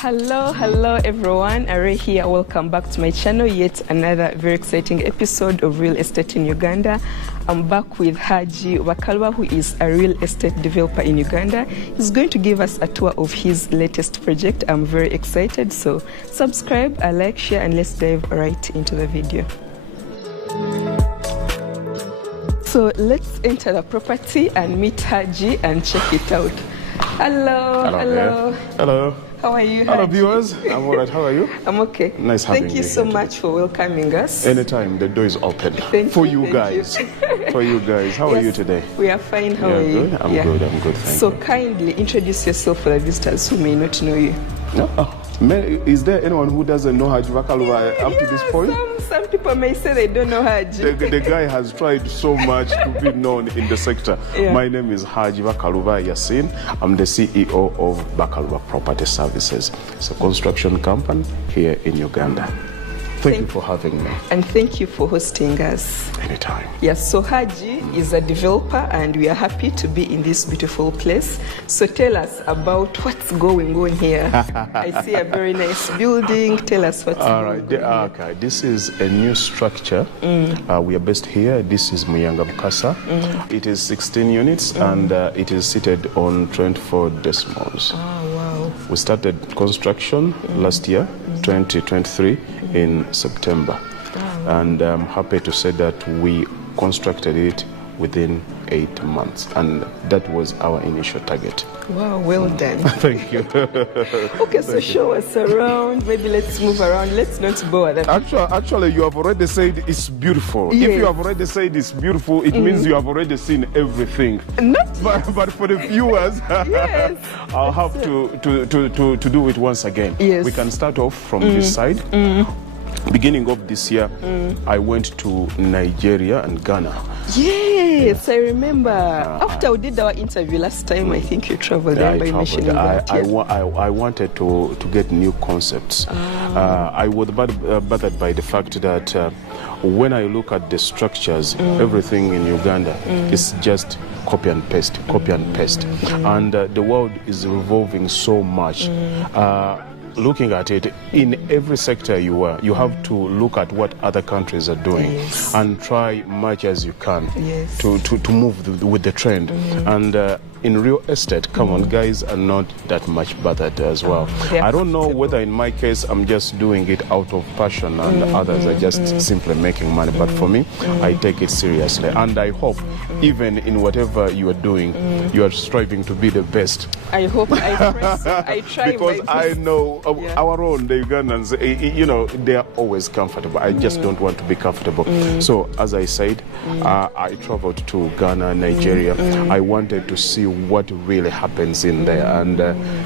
Hello everyone, Are here. Welcome back to my channel. Yet another very exciting episode of Real Estate in Uganda. I'm back with Haji Bakaluba, who is a real estate developer in Uganda. He's going to give us a tour of his latest project. I'm very excited, so subscribe, like, share, and let's dive right into the video. So let's enter the property and meet Haji and check it out. Hello. Hello. How are you, Hello, Haji? viewers. I'm all right. How are you? I'm okay. Nice having you. Thank you so much for welcoming us. Anytime, the door is open for you guys. For you guys. How are you today? We are fine. How are you? Good? I'm good. Thank you. So kindly introduce yourself for the visitors who may not know you. Is there anyone who doesn't know Haji Bakaluba up to this point? Some people may say they don't know Haji. The guy has tried so much to be known in the sector. Yeah. My name is Haji Bakaluba Yasin. I'm the CEO of Bakalubapropertyservices. It's a construction company here in Uganda. Thank you for having me. And thank you for hosting us. Anytime. Yes, so Haji is a developer and we are happy to be in this beautiful place. So tell us about what's going on here. I see a very nice building. Tell us what's going on here. Okay, this is a new structure. We are based here. This is Muyanga Bukasa. It is 16 units and it is seated on 24 decimals. Oh, wow. We started construction last year, 2023. In September, and I'm happy to say that we constructed it within 8 months, and that was our initial target. Wow, well done. Thank you. Okay, so show us around. Maybe let's move around. Let's not bore them. Actually, you have already said it's beautiful. Yes. If you have already said it's beautiful, it means you have already seen everything. But for the viewers, yes, I'll have to do it once again. Yes. We can start off from this side. Beginning of this year, I went to Nigeria and Ghana. Yes, I remember. After we did our interview last time, I think you traveled there by mentioning that. I wanted to get new concepts. I was bothered by the fact that when I look at the structures, everything in Uganda is just copy and paste. And the world is revolving so much. Looking at it, in every sector you are, you have to look at what other countries are doing and try much as you can to move with the trend. And in real estate, come on, guys are not that much bothered as well. I don't know whether in my case I'm just doing it out of passion and others are just simply making money. But for me, I take it seriously. And I hope even in whatever you are doing, you are striving to be the best. I hope, I press, I try. Because I know our own, the Ugandans, you know, they are always comfortable. I just don't want to be comfortable. So as I said, I traveled to Ghana, Nigeria. I wanted to see what really happens in there and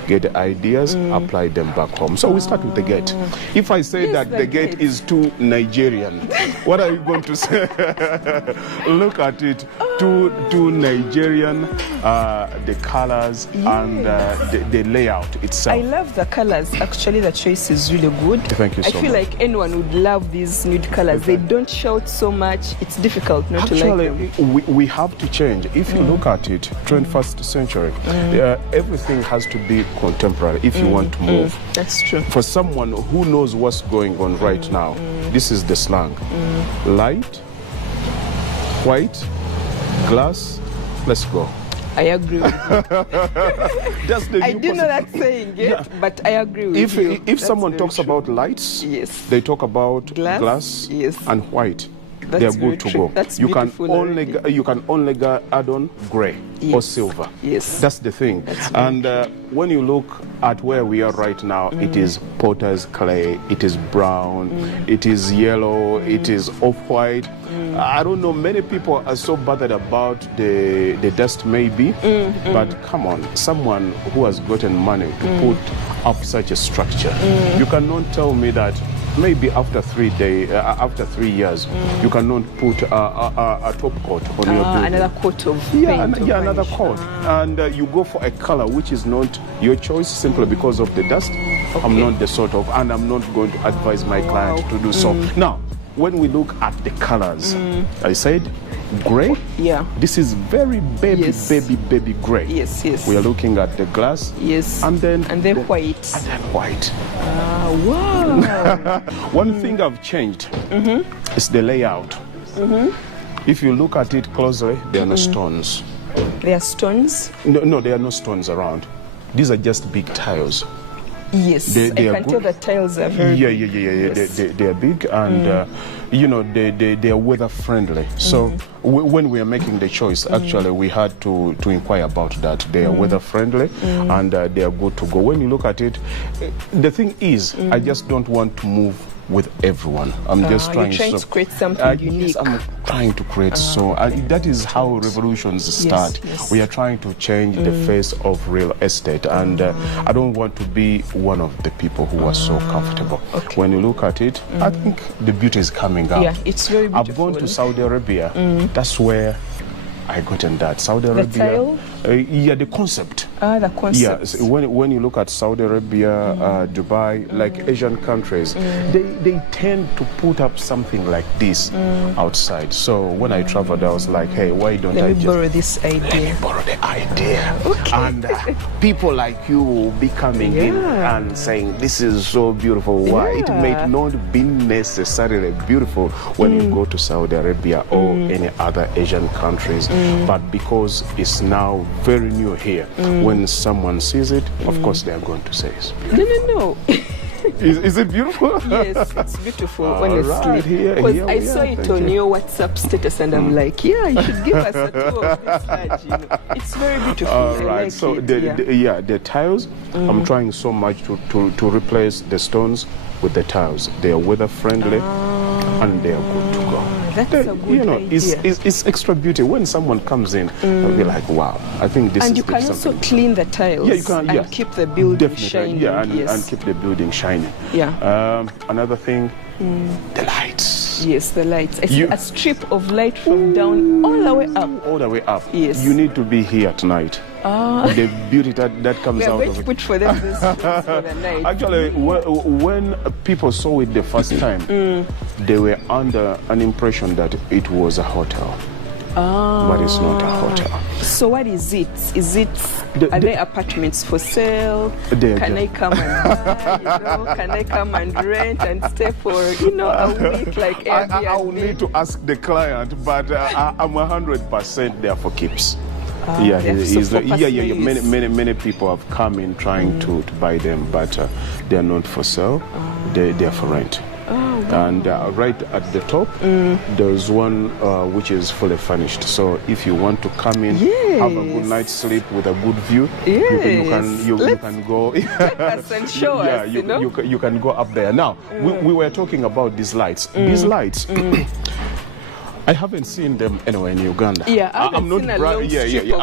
get ideas, apply them back home. So we start with the gate. If I say that the gate is too Nigerian, what are you going to say? Look at it, too Nigerian, the colors and the layout itself. I love the colors. Actually, the choice is really good. Thank you so much. I feel like anyone would love these nude colors. They don't shout so much. It's difficult not to like them. We have to change. If you look at it, 21st century, everything has to be contemporary if you want to move. That's true. For someone who knows what's going on right now, this is the slang. Light, white, glass, let's go. I agree with you. That's the I didn't know that saying yet, but I agree with you. If someone talks about lights, they talk about glass and white. They are good to go. That's you can only add on grey or silver. Yes, that's the thing. And when you look at where we are right now, it is potter's clay, it is brown, it is yellow, it is off-white. I don't know, many people are so bothered about the dust maybe, but come on, someone who has gotten money to put up such a structure, you cannot tell me that maybe after 3 years, you cannot put a top coat on your building. Another coat of paint. Another coat. And you go for a color which is not your choice simply because of the dust. I'm not the sort of, and I'm not going to advise my client to do so. Now, when we look at the colors, I said gray. Yeah. This is very baby gray. Yes, yes. We are looking at the glass. Yes. And then white. And then white. Wow. One thing I've changed is the layout. If you look at it closely, there are no stones. There are stones? No, there are no stones around. These are just big tiles. Yes, I can tell the tiles are very big. Yes. They are big, and you know, they are weather friendly. So when we are making the choice, actually we had to inquire about that. They are weather friendly, and they are good to go. When you look at it, the thing is, I just don't want to move with everyone. I'm just trying to create something unique. Yes, I'm trying to create that is how revolutions start. Yes. We are trying to change the face of real estate, and I don't want to be one of the people who are so comfortable. Okay. When you look at it, I think the beauty is coming out. Yeah, it's very beautiful. I've gone to Saudi Arabia. That's where I got in that. Saudi Arabia. The tile? Yeah, the concept. The concept. Yes, when you look at Saudi Arabia, Dubai, like Asian countries, they tend to put up something like this outside. So when I traveled, I was like, hey, why don't Let me borrow this idea. Let me borrow the idea. Okay. And people like you will be coming in and saying, this is so beautiful. Why? It may not be necessarily beautiful when you go to Saudi Arabia or any other Asian countries, but because it's now very new here, when someone sees it, of course they are going to say it's beautiful. No. Is it beautiful? Yes, it's beautiful, honestly. Right, Because I saw it on your WhatsApp status, and I'm like, yeah, you should give us a tour of this lodge. You know. It's very beautiful. Right, like so it. the tiles, I'm trying so much to replace the stones with the tiles. They are weather friendly, and they are good to go. That's a good idea. It's extra beauty. When someone comes in, they'll be like, wow, I think this is And you can also clean the tiles. Yeah, you can, and keep the building shining. Yeah, and keep the building shining. Yeah. Another thing, the lights. Yes, the lights. I see a strip of light from down all the way up. All the way up. Yes. You need to be here tonight. The beauty that comes out of it. We are going to put for them this for the night. Actually, when people saw it the first time, they were under an impression that it was a hotel. But it's not a hotel. So what is it? Are there apartments for sale? Can I come and buy? Can I come and rent and stay for a week like Airbnb? I will need to ask the client, but I'm 100% there for keeps. Many people have come in trying to buy them, but they are not for sale. They are for rent. And right at the top, there's one which is fully furnished. So if you want to come in, have a good night's sleep with a good view, you can go. Let us and show us. You can go up there. Now, we were talking about these lights. These lights. I haven't seen them anywhere in Uganda. Yeah, I'm not bragging.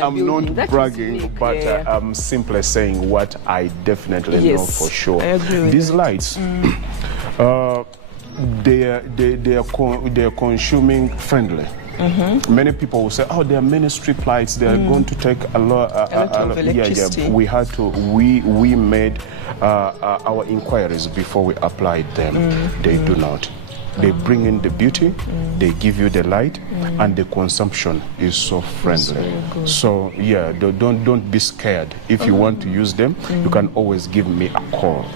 I'm not bragging, but I'm simply saying what I definitely know for sure. I agree with These lights, they are consuming friendly. Many people will say, "Oh, there are many strip lights. They are going to take a lot of electricity." We had to. We made our inquiries before we applied them. They do not. They bring in the beauty, they give you the light, and the consumption is so friendly. So yeah, don't be scared. If you want to use them, you can always give me a call.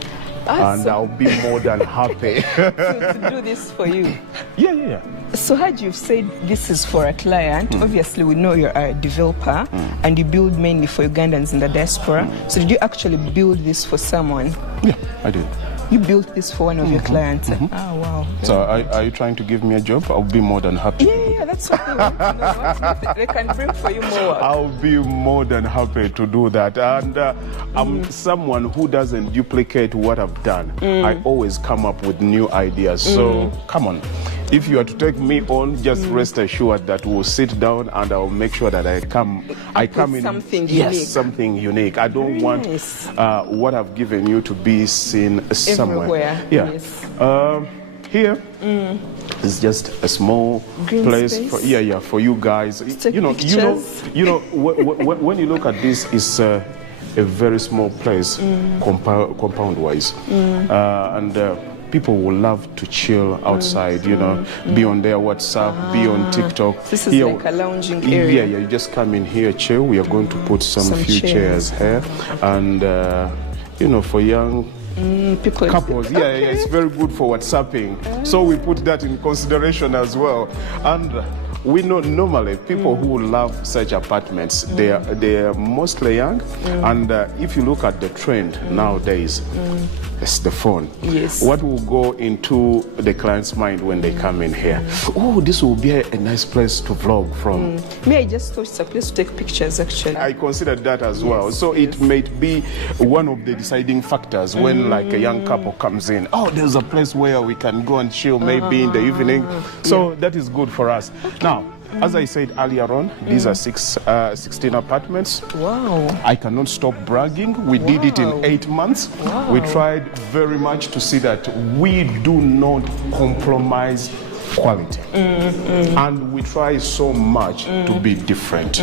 And I'll be more than happy to do this for you. Yeah. So had you said this is for a client, obviously we know you're a developer and you build mainly for Ugandans in the diaspora. So did you actually build this for someone? Yeah, I did. You built this for one of your clients? Oh, wow. So are you trying to give me a job? I'll be more than happy. Yeah, that's what they want to know. What they can bring for you more work. I'll be more than happy to do that. And I'm someone who doesn't duplicate what I've done. I always come up with new ideas. So come on. If you are to take me on, just rest assured that we'll sit down and I'll make sure that I come in something unique. Yes, something unique. I don't want what I've given you to be seen somewhere. Everywhere. Yeah. Yes. Here is just a small green place space. for you guys. Take pictures. When you look at this, it's a very small place compound wise, and people will love to chill outside, you know, be on their WhatsApp, be on TikTok. This is like a lounging area. Yeah, you just come in here, chill. We are going to put some few chairs here, and you know, for young people, couples, yeah, it's very good for WhatsApping. So we put that in consideration as well. And we know normally people who love such apartments, they are mostly young, and if you look at the trend nowadays, it's the phone. Yes. What will go into the client's mind when they come in here? Oh, this will be a nice place to vlog from. Me, I just thought it's a place to take pictures, actually. I considered that as well. So it might be one of the deciding factors when like a young couple comes in. Oh, there's a place where we can go and chill maybe in the evening. So that is good for us. Now, as I said earlier on, these are 16 apartments. Wow. I cannot stop bragging. We did it in 8 months. Wow. We tried very much to see that we do not compromise quality. And we try so much to be different.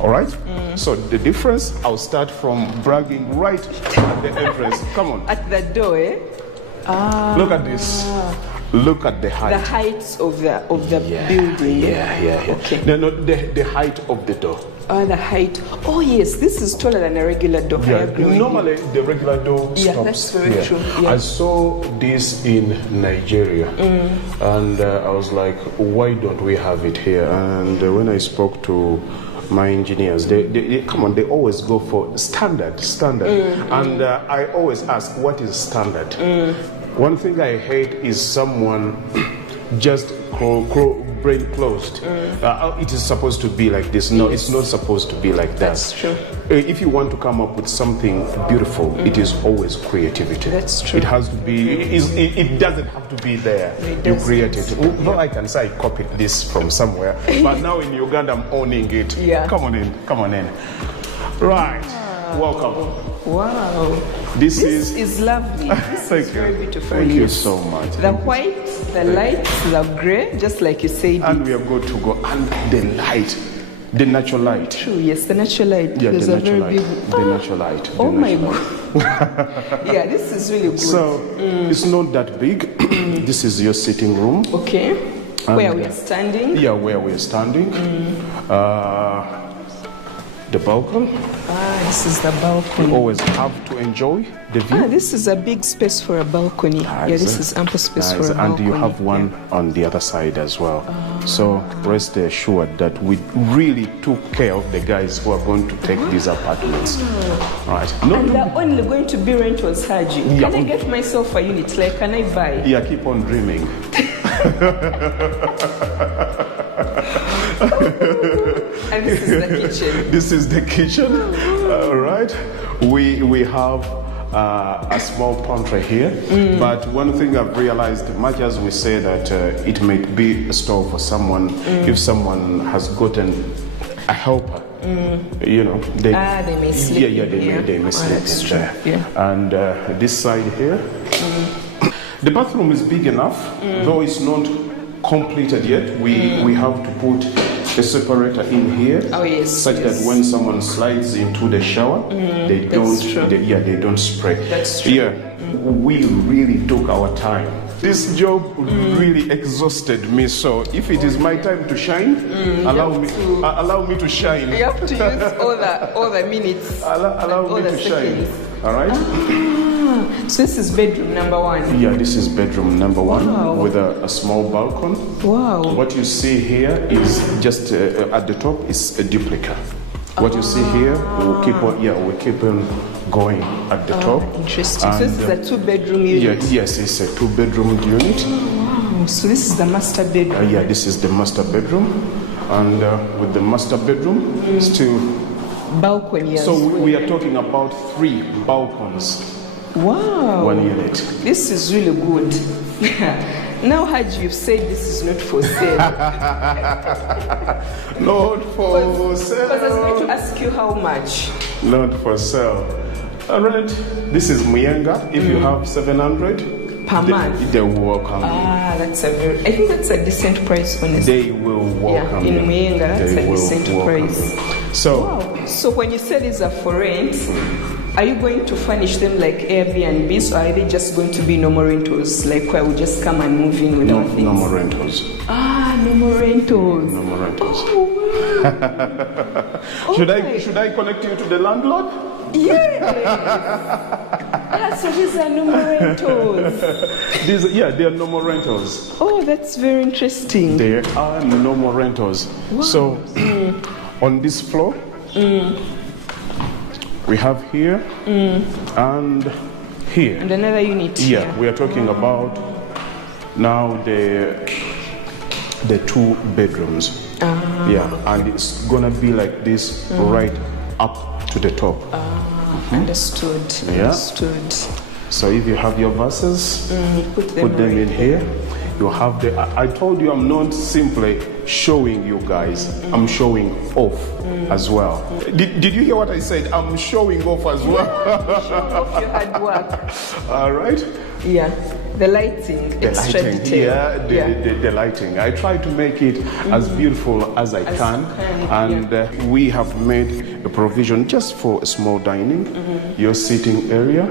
All right? So the difference, I'll start from bragging right at the entrance. Come on. At the door, eh? Look at this. Look at the height. The height of the building. Yeah. Okay. No, the height of the door. The height. Oh yes, this is taller than a regular door. I agree with Normally the regular door stops. Yeah, that's very true. Yeah. I saw this in Nigeria, and I was like, why don't we have it here? And when I spoke to my engineers, they come on, they always go for standard. And I always ask, what is standard? One thing I hate is someone just brain closed. It is supposed to be like this. No, it's not supposed to be like that. That's true. If you want to come up with something beautiful, it is always creativity. That's true. It has to be, it doesn't have to be there. You create it. Though I can say I copied this from somewhere, but now in Uganda I'm owning it. Yeah. Come on in. Right. Welcome. Wow. This is lovely. This is very beautiful. Thank you so much. The white, the light, the grey, just like you said. And we are good to go. And the light, the natural light. True, yes, the natural light. Yeah, There's the a natural very light. big. The natural light. Oh my God. Yeah, this is really good. So it's not that big. This is your sitting room. Okay. Where we are standing. Yeah, where we are standing. The balcony. This is the balcony. You always have to enjoy the view. This is a big space for a balcony. Yeah, this is ample space for a balcony. And you have one on the other side as well. So rest assured that we really took care of the guys who are going to take these apartments. Right. And they're only going to be rentals, Haji. Yeah. Can I get myself a unit? Like, can I buy? Yeah, keep on dreaming. And this is the kitchen. This is the kitchen. Right. We have a small pantry here, but one thing I've realized, much as we say that it might be a store for someone, if someone has gotten a helper, you know, they may sleep. They may sleep that's in true. there. Yeah. And this side here, the bathroom is big enough, though it's not completed yet. We have to put a separator in here, such that when someone slides into the shower, they don't spray. That's true. Yeah, we really took our time. This job really exhausted me, so if it is my time to shine, allow me to shine. You have to use all the minutes. Allow me to shine. All right. So this is bedroom number 1. Yeah, this is bedroom number 1 with a small balcony. Wow. What you see here is just at the top is a duplicate. What you see here, we'll keep on going at the top. Interesting. So this is a 2-bedroom unit. Yes, it's a 2-bedroom unit. Wow. So this is the master bedroom. Yeah, this is the master bedroom, and with the master bedroom, still balcony. So we are talking about 3 balconies. Wow. 1 unit. This is really good. Now, Haji, you've said this is not for sale. Not for sale. Because I was going to ask you how much. Not for sale. All right. This is Muyenga. If you have 700 per month, they will welcome you. I think that's a decent price, honestly. They will welcome you. In Muyenga, that's a decent price. So, wow. So when you say these are for rent, Are you going to furnish them like Airbnbs, or are they just going to be normal rentals, like where we just come and move in with our things? No more rentals. No more rentals. No more rentals. Oh, wow. Should I connect you to the landlord? Yes. So these are no more rentals. They are no more rentals. Oh, that's very interesting. There are no more rentals. Wow. So on this floor, we have here and here. And another unit here. here. We are talking about now the 2 bedrooms. Yeah, and it's gonna be like this right up to the top. Understood. Yeah. Understood. So if you have your vases, Put put them in here. You have the. I told you I'm not simply showing you guys. I'm showing off as well. Did you hear what I said? I'm showing off as well. Show off your hard work. All right. Yeah. The lighting. The extra lighting. detail. The lighting. I try to make it as beautiful as I can, and we have made a provision just for a small dining, your sitting area,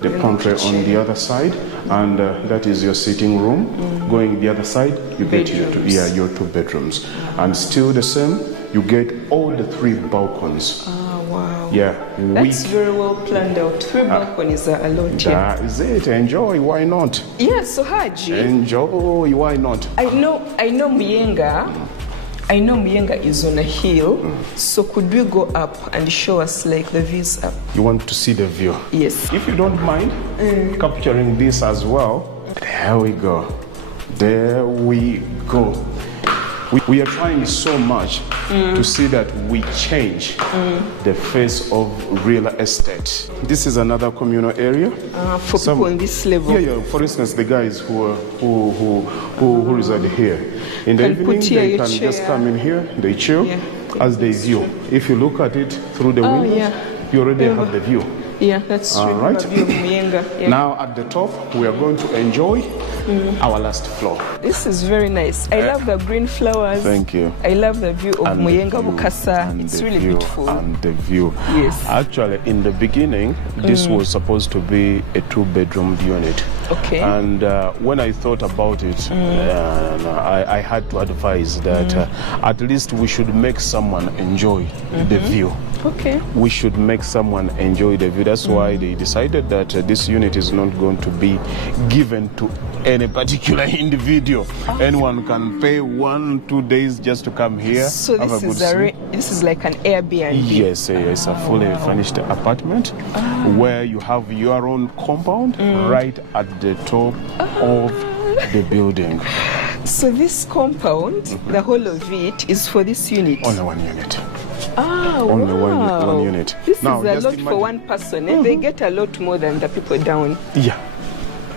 the pantry on the other side, and that is your sitting room. Going the other side, you get your 2 bedrooms, and still the same. You get all the 3 balcons. Wow. Yeah, that's very well planned out. 3 balconies are a lot. That is it. Enjoy. Why not? Yeah. So Haji. Enjoy. Why not? I know Muyenga. I know Muyenga is on a hill, so could we go up and show us like the views up? You want to see the view? Yes. If you don't mind capturing this as well. There we go. There we go. We are trying so much to see that we change the face of real estate. This is another communal area for people on this level. Yeah. For instance, the guys who reside here in the evening, they can just come in here, they chill as they view. If you look at it through the windows, you already have the view. Yeah, that's true. All right. View of Muyenga. Yeah. Now at the top, we are going to enjoy our last floor. This is very nice. I love the green flowers. Thank you. I love the view of Muyenga Bukasa. It's really beautiful. And the view. Yes. Actually, in the beginning, this was supposed to be a 2-bedroom unit. Okay. And when I thought about it, I had to advise that at least we should make someone enjoy the view. Okay. We should make someone enjoy the view. That's why they decided that this unit is not going to be given to any particular individual. Anyone can pay 1-2 days just to come here. So this is like an Airbnb. Yes, it's a fully furnished apartment where you have your own compound right at the top of the building. So this compound, the whole of it, is for this unit? Only 1 unit. Only one unit. This is a lot for one person, and they get a lot more than the people down. Yeah.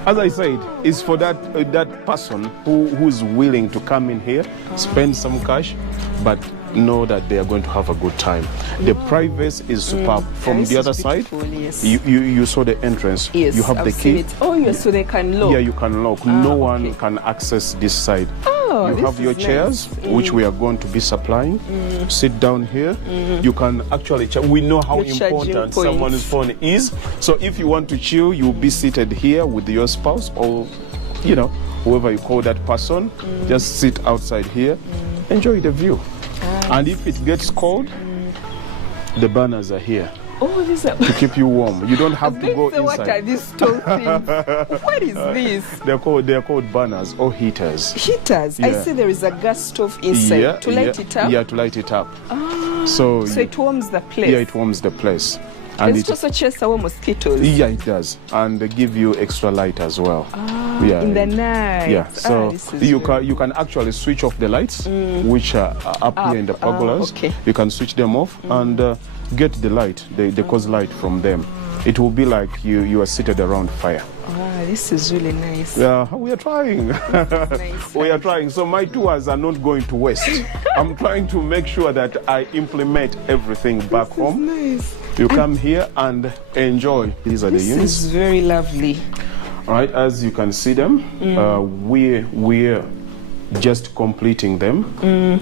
As I said, it's for that person who's willing to come in here, spend some cash, but know that they are going to have a good time. The privacy is superb. From the other side, yes. you saw the entrance. Yes, you have I've the key. seen it. Oh, yes, so they can lock. Yeah, you can lock. No one can access this side. Oh, you have your chairs, which we are going to be supplying. Sit down here. You can actually we know how important someone's phone is. So if you want to chill, you'll be seated here with your spouse or, whoever you call that person. Just sit outside here. Enjoy the view. And if it gets cold, the burners are here. Oh, these are to keep you warm. You don't have to go inside. What are these tall things? What is this? They're called burners or heaters. Heaters? Yeah. I see there is a gas stove inside to light it up? Yeah, to light it up. So it warms the place? Yeah, it warms the place. And it also chase away mosquitoes? Yeah, it does. And they give you extra light as well. In the night? Yeah, so you can actually switch off the lights, which are up here in the pergolas. Okay. You can switch them off and get the light, the cause light from them. It will be like you are seated around fire. This is really nice. Yeah, we are trying. Nice. We are trying. So my tours are not going to waste. I'm trying to make sure that I implement everything back home. Nice. You come here and enjoy. These are the units. This is very lovely. All right, as you can see them, we're just completing them.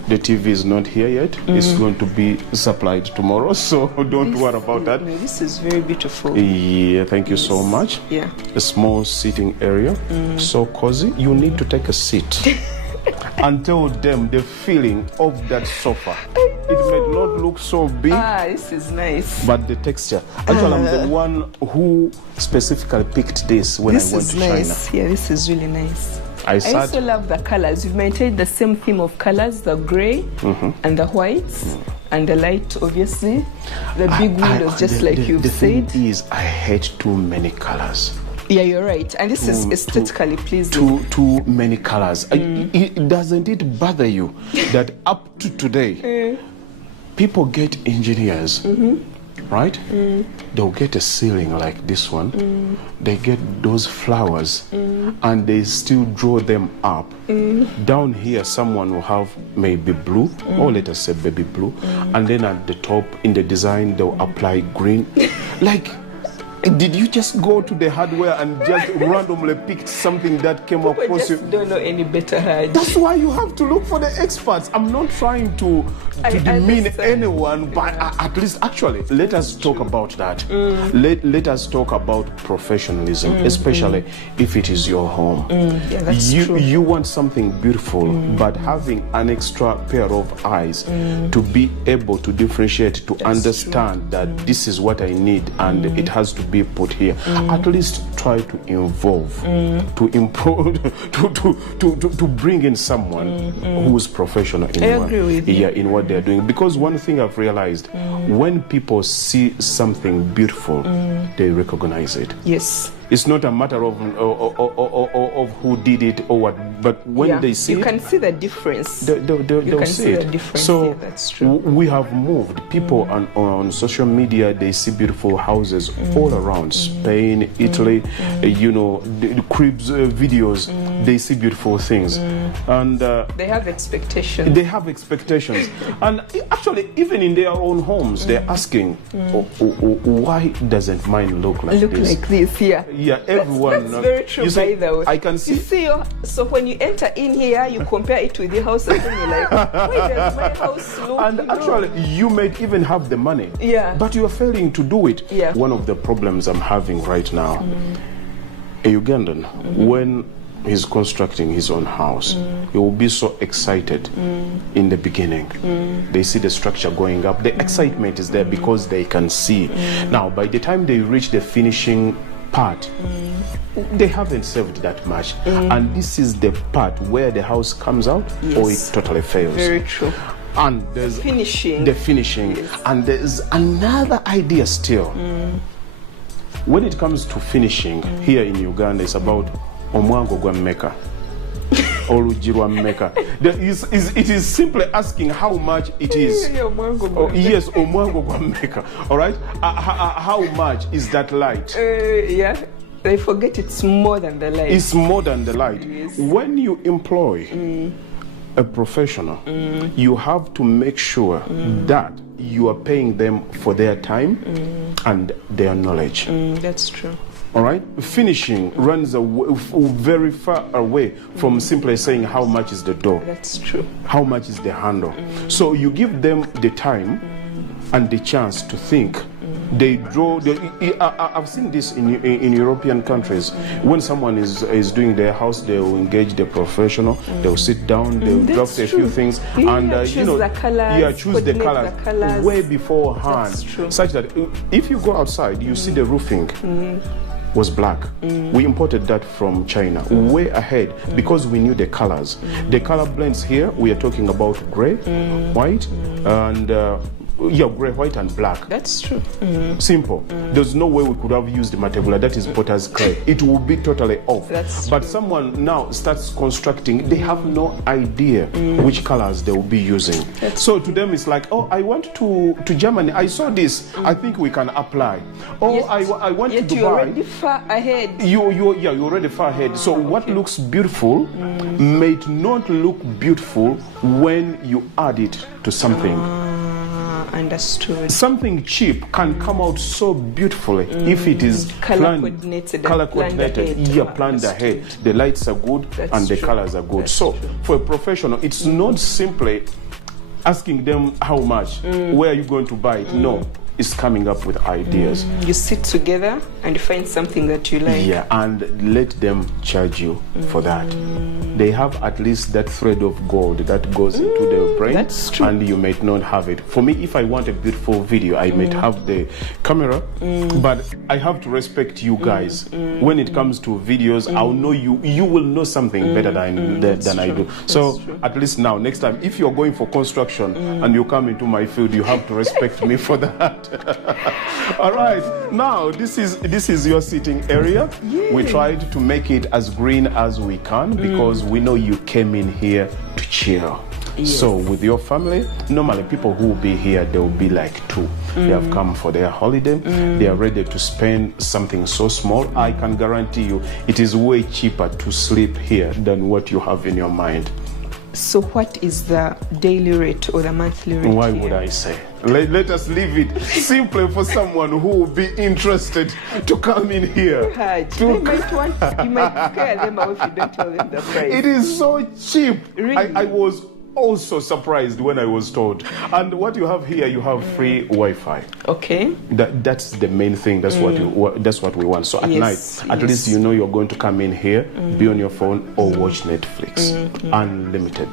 The TV is not here yet. It's going to be supplied tomorrow, so don't worry about that. This is very beautiful. Yeah, thank you so much. Yeah. A small sitting area, so cozy. You need to take a seat and tell them the feeling of that sofa. It may not look so big. This is nice. But the texture. Actually, I'm the one who specifically picked this when I went to nice. China. Yeah, this is really nice. I also love the colors. You've maintained the same theme of colors, the gray and the whites and the light, obviously. The big windows, just like you've said. The thing is, I hate too many colors. Yeah, you're right. And this is aesthetically pleasing. Too many colors. Doesn't it bother you that up to today, people get engineers, right? They'll get a ceiling like this one. They get those flowers and they still draw them up. Down here, someone will have maybe blue, or let us say baby blue. And then at the top, in the design, they'll apply green. Like, did you just go to the hardware and just randomly picked something that came across you? Don't know any better Haj. That's why you have to look for the experts. I'm not trying to demean anyone, but at least, actually, let us talk about that. Let us talk about professionalism, especially if it is your home. Yeah, that's true. You want something beautiful, but having an extra pair of eyes to be able to differentiate, to understand that this is what I need and it has to be put here. At least try to involve, to improve, to bring in someone who's professional in what they're doing. Because one thing I've realized, when people see something beautiful, they recognize it. Yes. It's not a matter of who did it or what, but when they see you can see the difference. They'll see the difference. So yeah, that's true. We have moved. People on social media, they see beautiful houses all around Spain, Italy, the cribs, videos. They see beautiful things, and they have expectations. They have expectations, and actually, even in their own homes, they're asking, "Why doesn't mine look like this?" Yeah. Yeah, everyone. That's very true, by the way. I can see. You see, so when you enter in here, you compare it with your house, and then you're like, why does my house look? And actually, you may even have the money. Yeah. But you are failing to do it. Yeah. One of the problems I'm having right now, a Ugandan, when he's constructing his own house, he will be so excited in the beginning. They see the structure going up. The excitement is there because they can see. Now, by the time they reach the finishing part, they haven't saved that much. And this is the part where the house comes out or it totally fails. Very true. And there's the finishing. Yes. And there's another idea still. When it comes to finishing here in Uganda, it's about omwango gwa mmeka. Olujirwa mmeka. It is simply asking how much it is. Yes, omwango gwa mmeka. All right. How much is that light? Yeah. They forget it's more than the light. It's more than the light. Yes. When you employ a professional, you have to make sure that you are paying them for their time and their knowledge. That's true. All right? Finishing runs very far away from simply saying how much is the door. That's true. How much is the handle. So you give them the time and the chance to think. They draw. I've seen this in European countries. When someone is doing their house, they will engage the professional. They will sit down. They will draft a few things, and choose the colors. Choose the colors way beforehand, such that if you go outside, you see the roofing was black. We imported that from China way ahead because we knew the colors. The color blends here. We are talking about gray, white, and gray, white, and black. That's true. Simple. There's no way we could have used matebula, that is potter's clay. It will be totally off. But someone now starts constructing, they have no idea which colors they will be using. So to them it's like, oh, I want to Germany, I saw this, I think we can apply. Oh, I want to Dubai. You're already far ahead. You're already far ahead. So what looks beautiful may not look beautiful when you add it to something. Understood. Something cheap can come out so beautifully if it is Color coordinated. Planned ahead. The lights are good and the colors are good. So for a professional, it's not simply asking them how much, where are you going to buy it? No, it's coming up with ideas. You sit together and find something that you like. Yeah, and let them charge you for that. They have at least that thread of gold that goes into their brain. That's true. And you might not have it. For me, if I want a beautiful video, I might have the camera, but I have to respect you guys. When it comes to videos, I'll know you will know something better than I do. So at least now, next time, if you're going for construction and you come into my field, you have to respect me for that. All right, now this is your sitting area. Yeah. We tried to make it as green as we can because we know you came in here to chill. Yes. So with your family, normally people who will be here, they will be like 2. They have come for their holiday. They are ready to spend something so small. I can guarantee you it is way cheaper to sleep here than what you have in your mind. So what is the daily rate or the monthly rate? Why would I say? Let us leave it simply for someone who will be interested to come in here. You might scare them out if you don't tell them the price. It is so cheap. Really? I was also surprised when I was told. And what you have here, you have free Wi-Fi. Okay. That's the main thing. That's what we want. So at night, at least you know you're going to come in here, be on your phone or watch Netflix. Unlimited.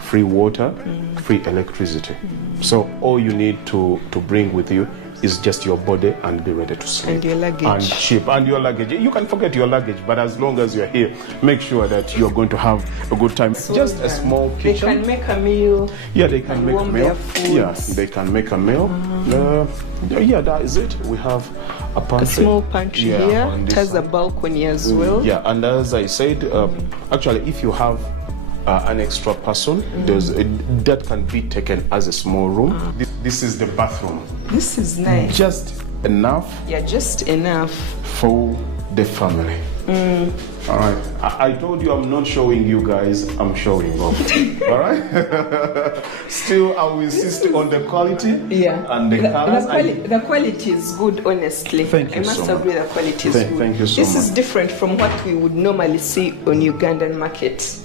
Free water, free electricity. So all you need to bring with you is just your body and be ready to sleep. And your luggage. And cheap. And your luggage. You can forget your luggage, but as long as you're here, make sure that you're going to have a good time. So just a small kitchen. They can make a meal. Yeah, they can make a meal. Yeah, they can make a meal. Yeah, that is it. We have a pantry. A small pantry here. It has a balcony as well. Yeah, and as I said, actually, if you have an extra person, that can be taken as a small room. This is the bathroom. This is nice. Just enough. Yeah, just enough for the family. All right. I told you I'm not showing you guys. I'm showing off. All right. Still, I will insist on the quality. Yeah. And the colors. The quality is good, honestly. Thank you I must so agree. much. The quality is good. Thank you so This much. is different from what we would normally see on Ugandan markets.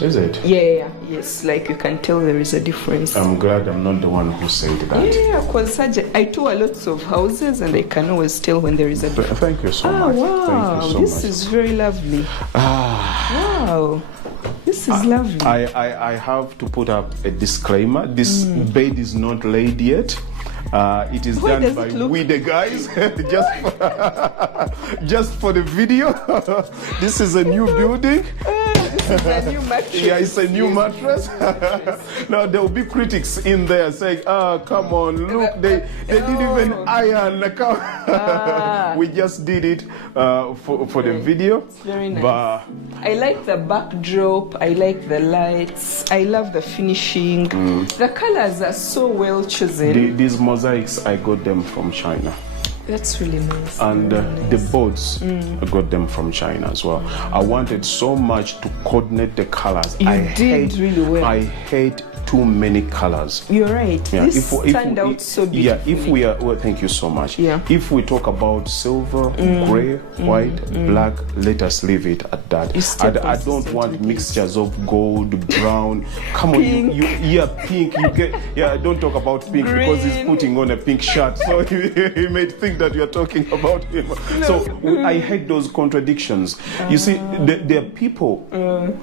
Is it? Yeah, yes, like you can tell there is a difference. I'm glad I'm not the one who said that. Yeah, because I tour lots of houses and I can always tell when there is a difference. Thank you so much. Wow, Thank you so this much. is very lovely. Wow, this is lovely. I have to put up a disclaimer. This bed is not laid yet. It is done by we the guys, just for the video. This is a new building. This is a new mattress. Yeah, it's a new mattress. Now there will be critics in there saying, come on, look, they didn't even iron. We just did it for the video. It's very nice. But I like the backdrop. I like the lights. I love the finishing. The colors are so well chosen. these mosaics, I got them from China. That's really nice. And the boards, I got them from China as well. I wanted so much to coordinate the colors. You did really well. I hate too many colors. You're right. Yeah, This turned out so beautifully. Yeah, if we are, well, thank you so much. Yeah. If we talk about silver, gray, white, black, let us leave it at that. I don't want mixtures of gold, brown. Come Pink. on, yeah, pink. Don't talk about pink because he's putting on a pink shirt, so he may think that you're talking about him. No. So I hate those contradictions. You see, there are people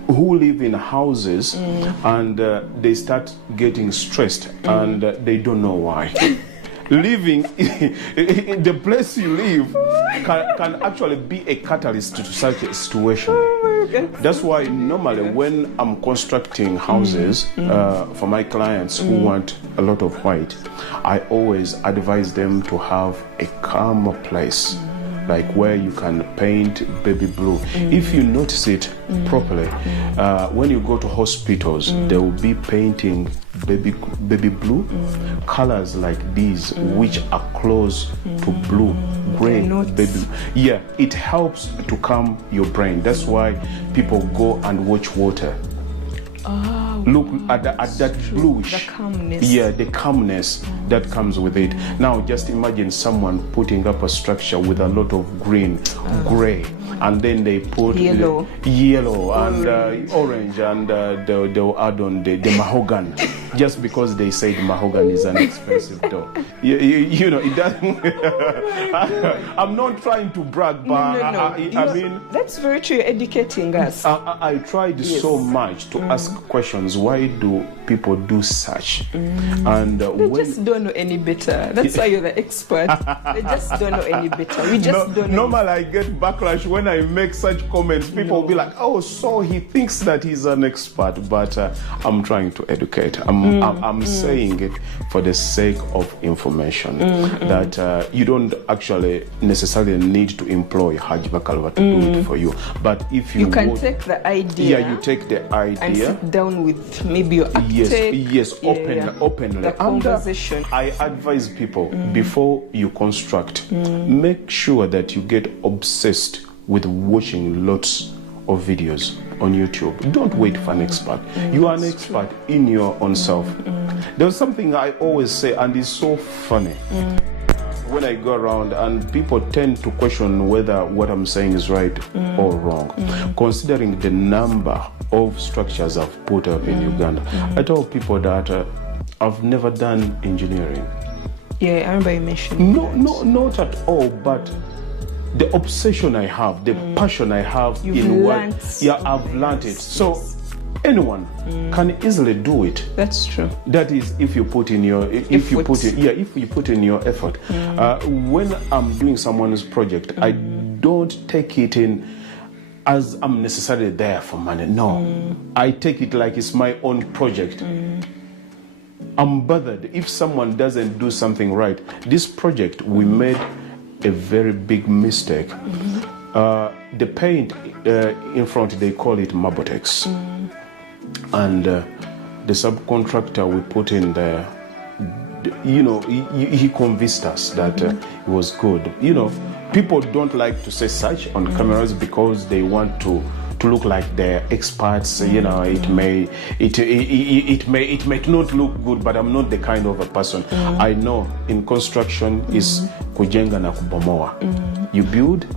who live in houses and they start getting stressed and they don't know why. Living in the place you live can actually be a catalyst to such a situation. That's why normally when I'm constructing houses for my clients who want a lot of white, I always advise them to have a calmer place, like where you can paint baby blue. If you notice it properly, when you go to hospitals, they will be painting baby blue, colors like these, which are close to blue, gray, baby. Yeah, it helps to calm your brain. That's why people go and watch water. Look at that bluish. The calmness. Yeah, the calmness that comes with it. Now, just imagine someone putting up a structure with a lot of green, gray, and then they put yellow and orange, and they'll add on the mahogany, just because they say the mahogany is an expensive door. You know, it doesn't. I'm not trying to brag, but I mean, that's very true. You're educating us. I tried so much to ask questions. Why do people do such? And they just don't know any better. That's why you're the expert. They just don't know any better. We just don't know. Normally, I get backlash when I make such comments. People will be like, "Oh, so he thinks that he's an expert," but I'm trying to educate. I'm saying it for the sake of information that you don't actually necessarily need to employ Haji Bakaluba to do it for you. But if you can take the idea, you take the idea and sit down with maybe your architect. Yes, openly. The conversation. I advise people before you construct, make sure that you get obsessed with watching lots of videos on YouTube. Don't wait for an expert. You are an expert in your own self. There's something I always say, and it's so funny. When I go around and people tend to question whether what I'm saying is right or wrong, considering the number of structures I've put up in Uganda, I tell people that I've never done engineering. Yeah, I remember you mentioned not at all, but the obsession I have, the passion I have in what I've learned it. So anyone can easily do it. That's true. That is, if you put in your put in your effort. When I'm doing someone's project, I don't take it in as I'm necessarily there for money. No, I take it like it's my own project. I'm bothered if someone doesn't do something right. This project, we made a very big mistake. The paint in front, they call it Mabotex. And the subcontractor we put in there, you know, he convinced us that it was good. You know, people don't like to say such on cameras because they want to look like they're experts. You know, it may not look good, but I'm not the kind of a person. I know in construction is kujenga na kubomoa. You build,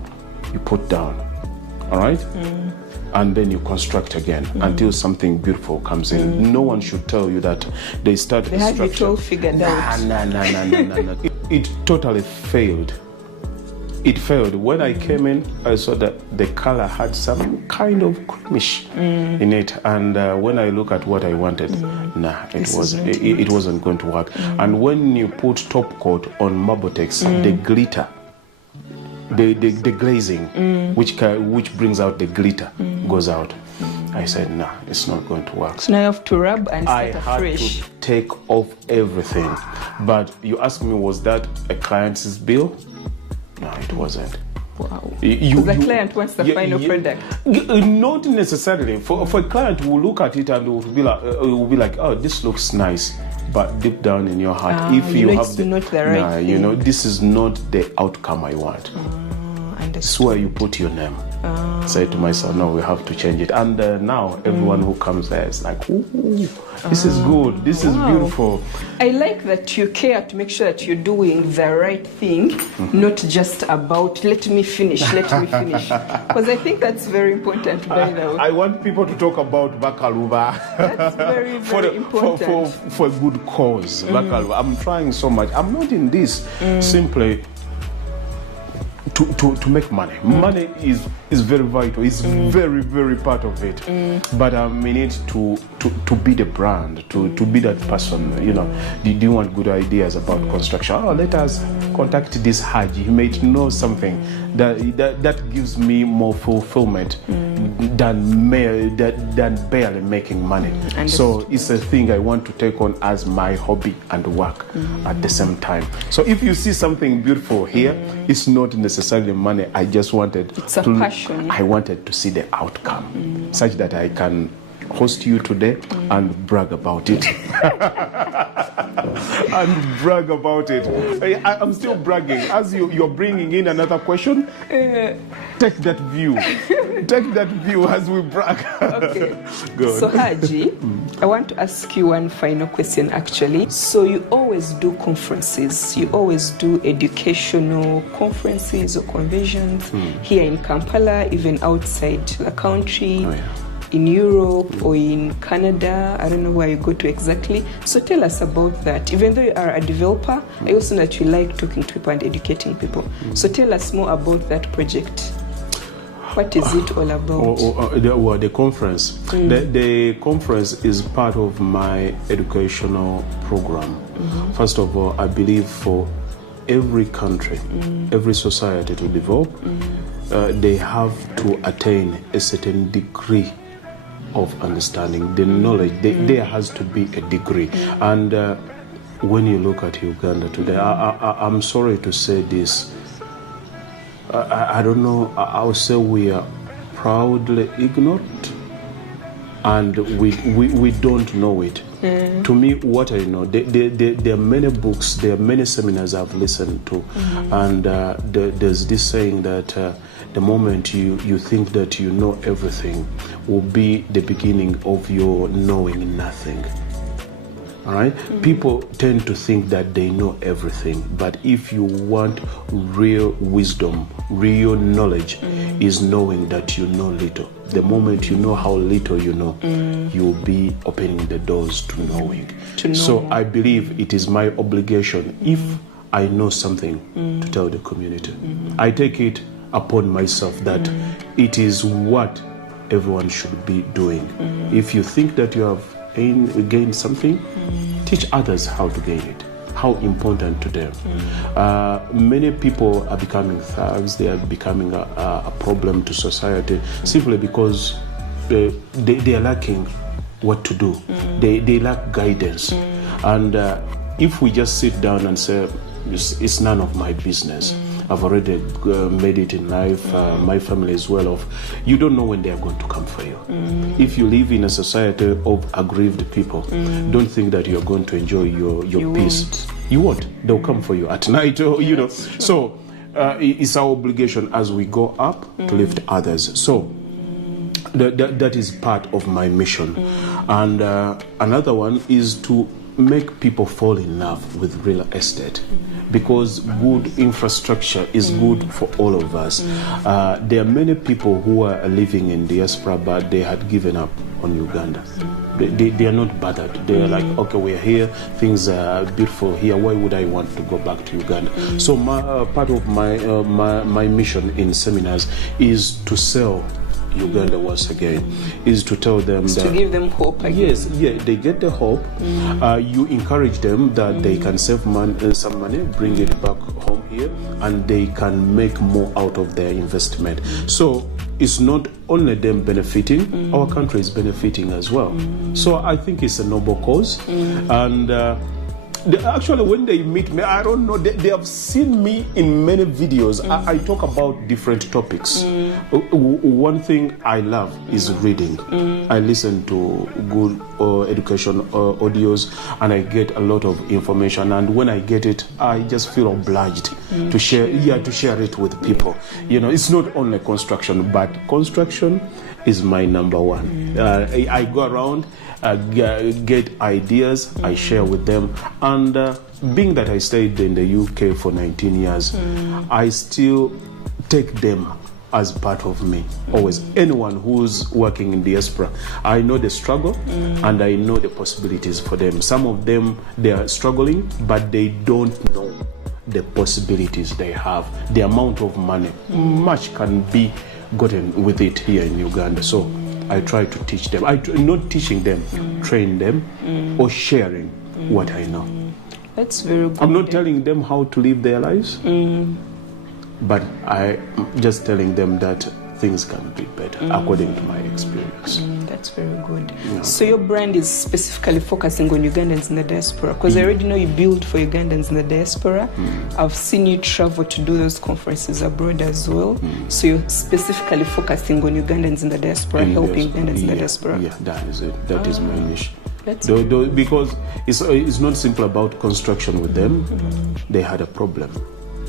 you put down, all right, and then you construct again until something beautiful comes in. No one should tell you that they start they have it all figured out. No. It totally failed. It failed. When I came in, I saw that the color had some kind of creamish in it, and when I look at what I wanted, it wasn't going to work. And when you put top coat on Mabotex, the glitter, the glazing, which brings out the glitter, goes out. I said, nah, it's not going to work. So now you have to rub and start I afresh. had to take off everything. But you asked me, was that a client's bill? No, it wasn't. Wow. The client wants the final product. Not necessarily. For a client who will look at it and will be like, oh, this looks nice. But deep down in your heart, if you have not the right thing. you know, this is not the outcome I want. It's where you put your name. Say to myself, no, we have to change it. And now everyone who comes there is like, ooh, this is good, this is beautiful. I like that you care to make sure that you're doing the right thing, not just about let me finish. Because I think that's very important, by the way. I want people to talk about Bakaluba. That's very, very important. For a good cause. Bakaluba. I'm trying so much. I'm not in this simply to make money. Money is very vital. It's very, very part of it. But I'm in it to be the brand, to be that person. You know, do you want good ideas about construction? Oh, let us contact this Haji. He may know something that gives me more fulfillment than barely making money. So it's a thing I want to take on as my hobby and work at the same time. So if you see something beautiful here, it's not necessarily money. I just wanted passion. I wanted to see the outcome such that I can host you today and brag about it. and brag about it. I'm still bragging. As you're bringing in another question, take that view. Take that view as we brag. Okay. Good. So Haji, I want to ask you one final question actually. So you always do conferences, you always do educational conferences or conventions here in Kampala, even outside the country. Oh, yeah. In Europe or in Canada, I don't know where you go to exactly. So tell us about that. Even though you are a developer, I also know that you like talking to people and educating people. So tell us more about that project. What is it all about? The conference. The conference is part of my educational program. First of all, I believe for every country, every society to develop, they have to attain a certain degree of understanding, the knowledge. There has to be a degree. And when you look at Uganda today, I'm sorry to say this, I don't know, I would say we are proudly ignorant and we don't know it. To me, what I know, there are many books, there are many seminars I've listened to, and there's this saying that the moment you think that you know everything will be the beginning of your knowing nothing. All right? People tend to think that they know everything, but if you want real wisdom, real knowledge, is knowing that you know little. The moment you know how little you know, you'll be opening the doors to knowing. So I believe it is my obligation, if I know something, to tell the community. I take it upon myself that it is what everyone should be doing. If you think that you have gained something, teach others how to gain it, how important to them. Many people are becoming thugs, they are becoming a problem to society simply because they are lacking what to do. They lack guidance. And if we just sit down and say, it's none of my business, I've already made it in life, my family is well off, you don't know when they are going to come for you. If you live in a society of aggrieved people, don't think that you're going to enjoy your peace. You won't. They'll come for you at night, or, you know. So it's our obligation as we go up to lift others. So that is part of my mission. And another one is to make people fall in love with real estate, because good infrastructure is good for all of us. There are many people who are living in diaspora, but they had given up on Uganda. They are not bothered. They are like, okay, we're here, things are beautiful here, why would I want to go back to Uganda? So part of my mission in seminars is to sell Uganda once again, is to tell them that, to give them hope again. Yes, yeah, they get the hope. You encourage them that they can save some money, bring it back home here, and they can make more out of their investment. So it's not only them benefiting, our country is benefiting as well. So I think it's a noble cause. And actually, when they meet me, I don't know, they have seen me in many videos. I talk about different topics. One thing I love is reading. I listen to good education audios, and I get a lot of information. And when I get it, I just feel obliged to share it with people. You know, it's not only construction, but construction is my number one. I go around, get ideas, I share with them, and being that I stayed in the UK for 19 years, I still take them as part of me. Always, anyone who's working in diaspora, I know the struggle and I know the possibilities for them. Some of them, they are struggling, but they don't know the possibilities they have, the amount of money, much can be gotten with it here in Uganda. So I try to teach them. Not teaching them, train them, or sharing what I know. That's very good. I'm not telling them how to live their lives, but I'm just telling them that things can be better according to my experience. That's very good. Yeah. So your brand is specifically focusing on Ugandans in the diaspora, because I already know you build for Ugandans in the diaspora. I've seen you travel to do those conferences abroad as well. So you're specifically focusing on Ugandans in the diaspora, helping Ugandans in the diaspora. Yeah, that is it. That is my niche. Because it's not simple about construction with them. They had a problem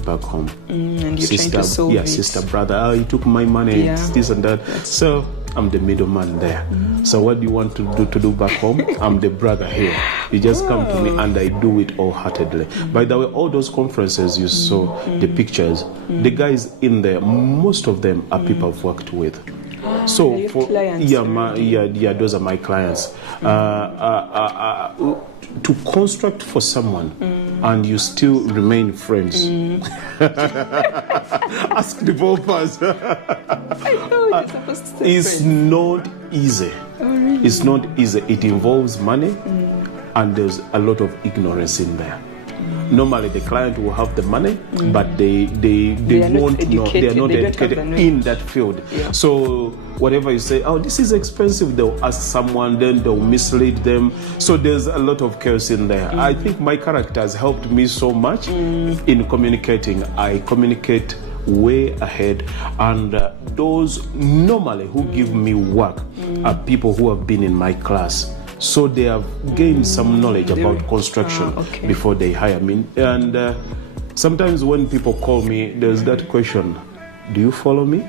back home. And you're trying to solve it. Sister, brother, he took my money, this and that. So I'm the middleman there. So what do you want to do back home? I'm the brother here. You just come to me and I do it wholeheartedly. By the way, all those conferences you saw, the pictures, the guys in there, most of them are people I've worked with. So for clients, those are my clients. To construct for someone and you still remain friends. Ask developers. I thought you're supposed to say It's not easy. Oh, really? It's not easy. It involves money and there's a lot of ignorance in there. Normally the client will have the money, but they won't know. They are not educated in that field. Yeah. So whatever you say, oh, this is expensive, they'll ask someone, then they'll mislead them. So there's a lot of chaos in there. I think my character has helped me so much in communicating. I communicate way ahead, and those normally who give me work are people who have been in my class. So they have gained some knowledge about construction before they hire me. And sometimes when people call me, there's that question, do you follow me?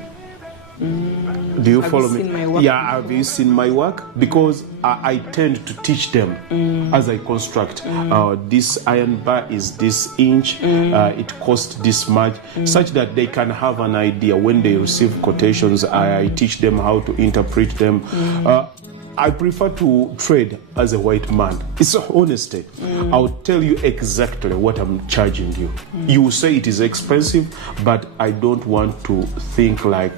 Do you follow me? Seen my work? Yeah, have you seen my work? Because I tend to teach them as I construct. This iron bar is this inch, it costs this much, such that they can have an idea. When they receive quotations, I teach them how to interpret them. I prefer to trade as a white man. It's honesty. I'll tell you exactly what I'm charging you. You will say it is expensive, but I don't want to think like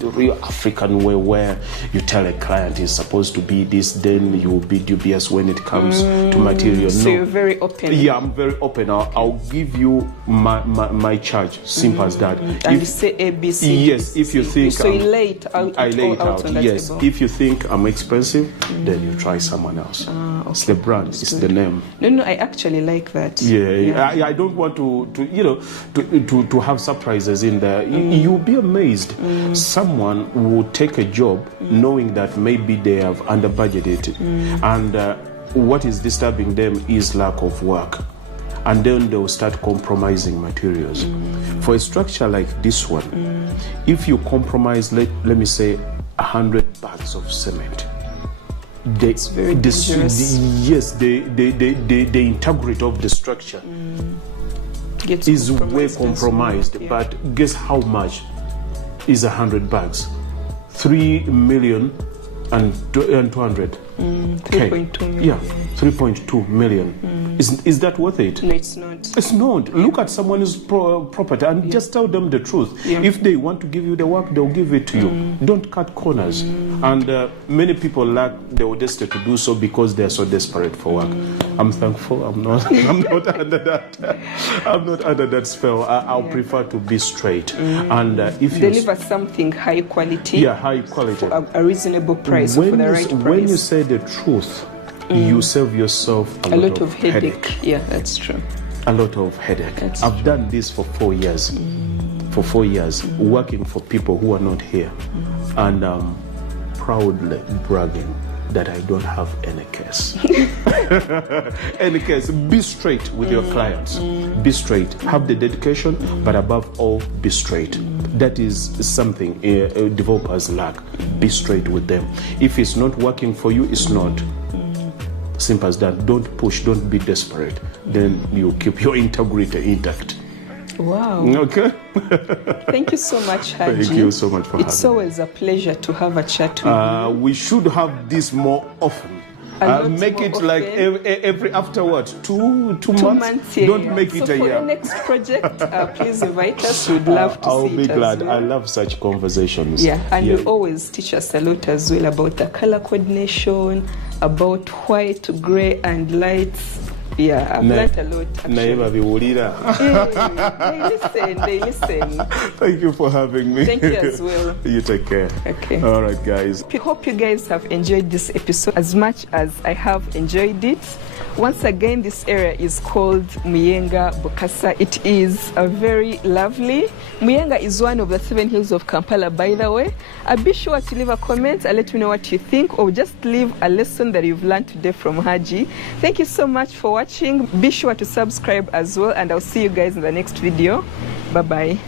the real African way where you tell a client is supposed to be this, then you will be dubious when it comes to material. So you're very open. Yeah, I'm very open. I'll give you my charge. Simple as that. And you say A, B, C. Yes, if you think so you lay it out. I lay it out. Yes, table. if you think I'm expensive, then you try someone else. It's the brand. It's the name. No, I actually like that. Yeah. I don't want to have surprises in there. You'll be amazed. Someone will take a job knowing that maybe they have under budgeted, and what is disturbing them is lack of work, and then they'll start compromising materials. For a structure like this one, if you compromise, let me say 100 bags of cement, the integrity of the structure is way compromised. But guess how much is 100 bags? 3,200,000. 3.2 million. Yeah, 3.2 million. Is that worth it? No, it's not. It's not. Look at someone's property and just tell them the truth. If they want to give you the work, they'll give it to you. Don't cut corners. And many people lack the audacity to do so because they're so desperate for work. I'm thankful. I'm not under that. I'm not under that spell. I'll prefer to be straight. And if you deliver something high quality. Yeah, high quality. For a reasonable price, for the right price. When you say the truth, you save yourself a lot of headache. Yeah, that's true. A lot of headache. I've done this for 4 years. For 4 years, working for people who are not here. And I'm proudly bragging that I don't have any case. Any case. Be straight with your clients. Be straight. Have the dedication, but above all, be straight. That is something developers lack. Be straight with them. If it's not working for you, it's not. Simple as that. Don't push. Don't be desperate. Then you keep your integrity intact. Wow. Okay. Thank you so much, Haji. Thank you so much for having me. It's always a pleasure to have a chat with you. We should have this more often. Make it like every afterward 2 months. Yeah, Don't make it a year. For the next project, please invite us. We'd love to I'll see be it glad. as well. I love such conversations. Yeah, and you always teach us a lot as well about the color coordination, about white, gray, and lights. Yeah, I've learned a lot. They listen. Thank you for having me. Thank you as well. You take care. Okay. All right, guys. I hope you guys have enjoyed this episode as much as I have enjoyed it. Once again, this area is called Muyenga Bokasa. It is a very lovely. Muyenga is one of the 7 hills of Kampala, by the way. Be sure to leave a comment and let me know what you think, or just leave a lesson that you've learned today from Haji. Thank you so much for watching. Be sure to subscribe as well, and I'll see you guys in the next video. Bye bye.